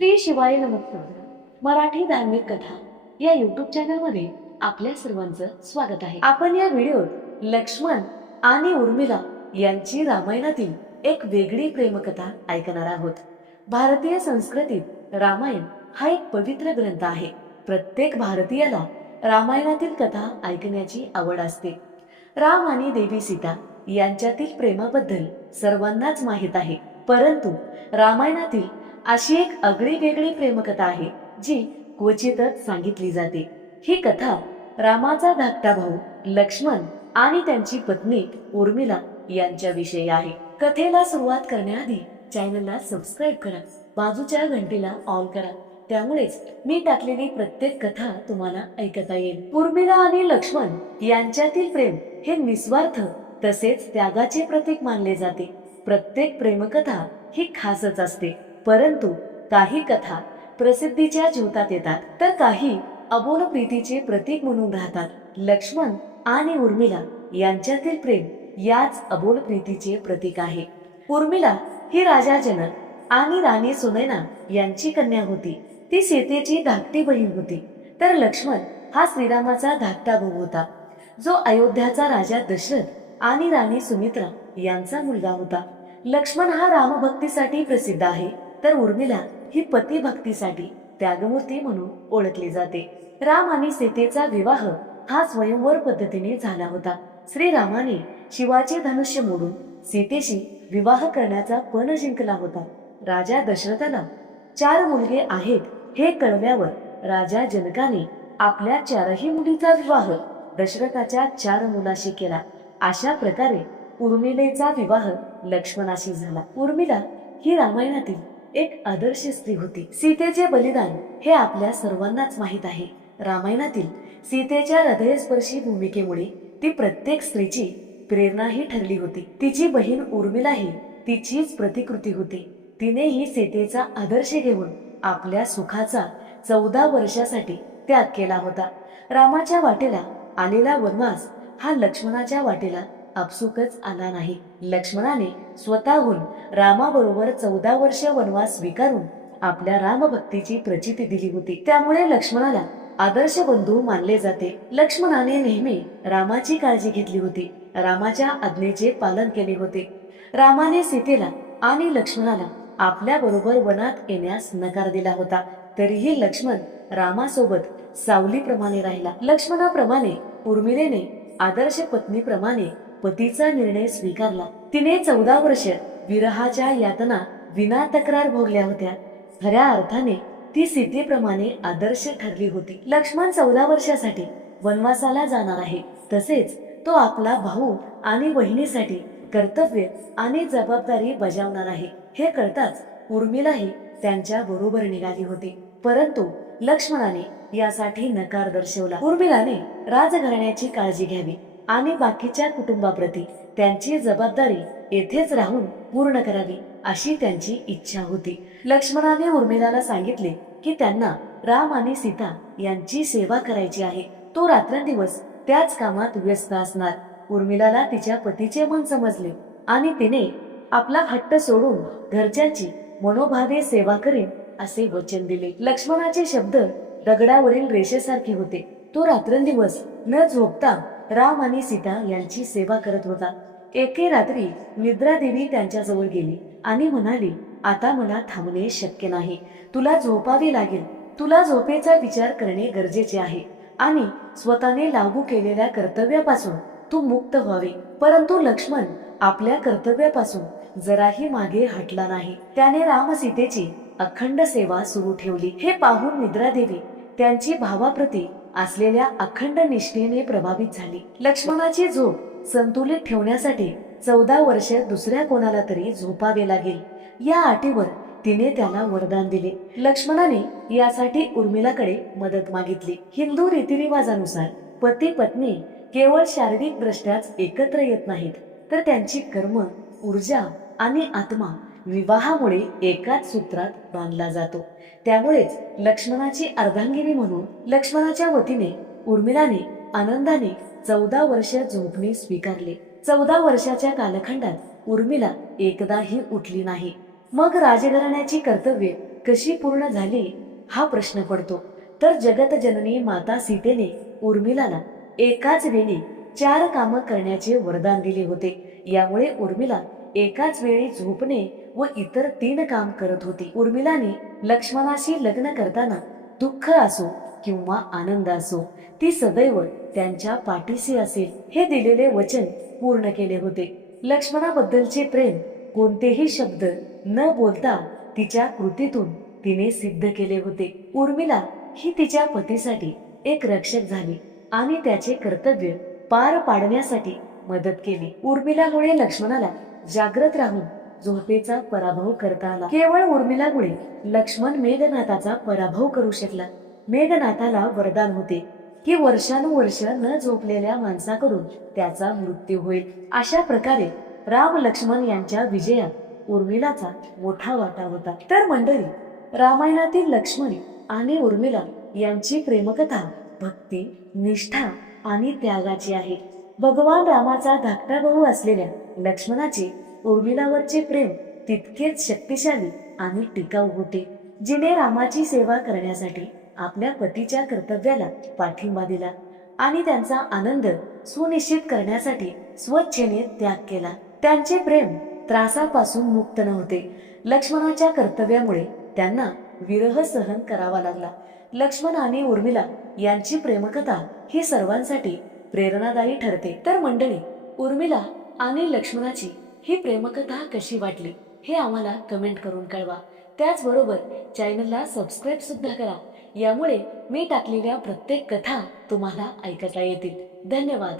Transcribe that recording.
श्री शिवाय नमस्कार मराठी धार्मिक कथा या युट्यूब चॅनलमध्ये आपल्या सर्वांचं स्वागत आहे. आपण या व्हिडिओत लक्ष्मण आणि उर्मिला यांची रामायणातील एक वेगळी प्रेमकथा ऐकणार आहोत. भारतीय संस्कृतीत रामायण हा एक पवित्र ग्रंथ आहे. प्रत्येक भारतीयाला रामायणातील कथा ऐकण्याची आवड असते. राम आणि देवी सीता यांच्यातील प्रेमाबद्दल सर्वांनाच माहीत आहे. परंतु रामायणातील अशी एक आगळी वेगळी प्रेमकथा आहे जी क्वचितच सांगितली जाते. ही कथा रामाचा धाकटा भाऊ लक्ष्मण आणि त्यांची पत्नी उर्मिला यांच्याविषयी आहे. कथेला सुरुवात करण्याआधी चॅनलला सबस्क्राईब करा बाजूच्या घंटीला ऑन करा. त्यामुळेच मी टाकलेली प्रत्येक कथा तुम्हाला ऐकता येईल. उर्मिला आणि लक्ष्मण यांच्यातील प्रेम हे निस्वार्थ तसेच त्यागाचे प्रतीक मानले जाते. प्रत्येक प्रेमकथा ही खासच असते. परंतु काही कथा प्रसिद्धीच्या जीवतात येतात. तर काही अबोल प्रीतीचे प्रतीक म्हणून राहतात. लक्ष्मण आणि उर्मिला यांच्यातील प्रेम याच अबोल प्रीतीचे प्रतीक आहे. उर्मिला ही राजा जनक आणि राणी सुनैना यांची कन्या होती. ती सीतेची धाकटी बहीण होती. तर लक्ष्मण हा श्रीरामाचा धाकटा भाऊ होता. जो अयोध्याचा राजा दशरथ आणि राणी सुमित्रा यांचा मुलगा होता. लक्ष्मण हा रामभक्तीसाठी प्रसिद्ध आहे. तर उर्मिला ही पती भक्तीसाठी त्यागमूर्ती म्हणून ओळखली जाते. राम आणि सीतेचा विवाह हा स्वयंवर पद्धतीने झाला होता. श्रीरामाने शिवाचे धनुष्य मोडून सीतेशी विवाह करण्याचा पण जिंकला होता. राजा दशरथाला चार मुलगे आहेत हे कळल्यावर राजा जनकाने आपल्या चारही मुलीचा विवाह दशरथाच्या चार मुलाशी केला. अशा प्रकारे उर्मिलेचा विवाह लक्ष्मणाशी झाला. उर्मिला ही रामायणातील एक आदर्श स्त्री होती. सीतेचे बलिदान हे आपल्या सर्वांनाच माहीत आहे. रामायणातील सीतेच्या हृदयस्पर्शी भूमिकेमुळे ती प्रत्येक स्त्रीची प्रेरणाही ठरली होती. तिची बहीण उर्मिलाही तिचीच प्रतिकृती होती. तिनेही सीतेचा आदर्श घेऊन आपल्या सुखाचा चौदा वर्षासाठी त्याग केला होता. रामाच्या वाटेला आलेला वनवास हा लक्ष्मणाच्या वाटेला आपसुकच आला नाही. लक्ष्मणाने स्वतःहून रामाबरोबर चौदा वर्ष वनवास स्वीकारून आपल्या रामभक्तीची प्रचिती दिली होती. त्यामुळे लक्ष्मणाला आदर्श बंधू मानले जाते. लक्ष्मणाने नेहमी रामाची काळजी घेतली होती. रामाच्या आज्ञेचे पालन केले होते. रामाने सीतेला आणि लक्ष्मणाला आपल्या बरोबर वनात येण्यास नकार दिला होता. तरीही लक्ष्मण रामासोबत सावलीप्रमाणे राहिला. लक्ष्मणाप्रमाणे उर्मिलेने आदर्श पत्नीप्रमाणे पतीचा निर्णय स्वीकारला. तिने चौदा वर्ष विरहाच्या यातना विना तक्रार भोगल्या होत्या. खऱ्या अर्थाने ती सीतेप्रमाणे आदर्श ठरली होती. लक्ष्मण चौदा वर्षासाठी वनवासाला जाणार आहे. तसेच तो आपला भाऊ आणि बहिणीसाठी कर्तव्य आणि जबाबदारी बजावणार आहे. हे कळताच उर्मिलाही त्यांच्या बरोबर निघाली होती. परंतु लक्ष्मणाने यासाठी नकार दर्शवला. उर्मिलाने राजघराण्याची काळजी घ्यावी. आणि बाकीच्या कुटुंबाप्रती त्यांची जबाबदारी येथेच राहून पूर्ण करावी अशी त्यांची इच्छा होती. लक्ष्मणाने उर्मिलाला सांगितले की त्यांना राम आणि सीता यांची सेवा करायची आहे. तो रात्रंदिवस त्याच कामात व्यस्त असणार. उर्मिलाला तिच्या पतीचे मन समजले आणि तिने आपला हट्ट सोडून घरच्यांची मनोभावे सेवा करेन असे वचन दिले. लक्ष्मणाचे शब्द दगडावरील रेषेसारखे होते. तो रात्रंदिवस न झोपता राम आणि सीता यांची सेवा करत होता. एके रात्री निद्रादेवी त्यांच्याजवळ गेली आणि म्हणाली आता मला थांबणे शक्य नाही. तुला झोपावे लागेल. तुला झोपेचा विचार करणे गरजेचे आहे. आणि स्वतःने लागू केलेल्या कर्तव्यापासून तू मुक्त व्हावे. परंतु लक्ष्मण आपल्या कर्तव्यापासून जराही मागे हटला नाही. त्याने राम सीतेची अखंड सेवा सुरू ठेवली. हे पाहून निद्रादेवी त्यांची भावाप्रती असलेल्या अखंड निष्ठेने प्रभावित झाली. लक्ष्मणाची झोप संतुलित ठेवण्यासाठी चौदा वर्ष दुसऱ्या कोणाला तरी झोपावे लागेल. या अटीवर तिने त्याला वरदान दिले. लक्ष्मणाने यासाठी उर्मिलाकडे मदत मागितली. हिंदू रीतिरिवाजानुसार पती पत्नी केवळ शारीरिक दृष्ट्याच एकत्र येत नाहीत तर त्यांची कर्म ऊर्जा आणि आत्मा विवाहामुळे एकाच सूत्रात बांधला जातो. त्यामुळेच लक्ष्मणाची अर्धांगिनी म्हणून लक्ष्मणाच्या वतीने उर्मिलाने आनंदाने चौदा वर्ष झोपणे स्वीकारले. चौदा वर्षाच्या कालखंडात उर्मिला एकदाही उठली नाही. मग राजघराण्याची कर्तव्ये कशी पूर्ण झाली हा प्रश्न पडतो. तर जगत जननी माता सीतेने उर्मिलाला एकाच वेळी चार कामं करण्याचे वरदान दिले होते. यामुळे उर्मिला एकाच वेळी झोपणे व इतर तीन काम करत होती. उर्मिलाने लक्ष्मणाशी लग्न करताना दुःख असो किंवा आनंद असो ती सदैव त्यांच्या पाठीशी असेल हे दिलेले वचन पूर्ण केले होते. लक्ष्मणाबद्दलचे प्रेम कोणतेही शब्द न बोलता तिच्या कृतीतून तिने सिद्ध केले होते. उर्मिला ही तिच्या पतीसाठी एक रक्षक झाली आणि त्याचे कर्तव्य पार पाडण्यासाठी मदत केली. उर्मिलामुळे लक्ष्मणाला जागृत राहून झोपेचा पराभव करता आला. केवळ उर्मिलामुळे लक्ष्मण मेघनाथाचा पराभव करू शकला. मेघनाथाला वरदान होते की वर्षानुवर्ष न झोपलेल्या माणसाकडून त्याचा मृत्यू होईल. अशा प्रकारे राम लक्ष्मण यांच्या विजयात उर्मिलाचा मोठा वाटा होता. तर मंडळी रामायणातील लक्ष्मण आणि उर्मिला यांची प्रेमकथा भक्ती निष्ठा आणि त्यागाची आहे. भगवान रामाचा धाकटा भाऊ असलेल्या लक्ष्मणाची उर्मिलावरचे प्रेम तितकेच शक्तिशाली आणि टिकाऊ होते जिने रामाची सेवा करण्यासाठी आपल्या पतीच्या कर्तव्याला पाठिंबा दिला आणि त्यांचा आनंद सुनिश्चित करण्यासाठी स्वच्छेने त्याग केला. त्यांचे प्रेम त्रासापासून मुक्त नव्हते. लक्ष्मणाच्या कर्तव्यामुळे त्यांना विरह सहन करावा लागला. लक्ष्मण आणि उर्मिला यांची प्रेमकथा ही सर्वांसाठी प्रेरणादायी ठरते. तर मंडळी उर्मिला आणि लक्ष्मणाची ही प्रेमकथा कशी वाटली हे आम्हाला कमेंट करून कळवा. त्याचबरोबर चॅनलला सबस्क्राईब सुद्धा करा. यामुळे मी टाकलेल्या प्रत्येक कथा तुम्हाला ऐकता येतील. धन्यवाद.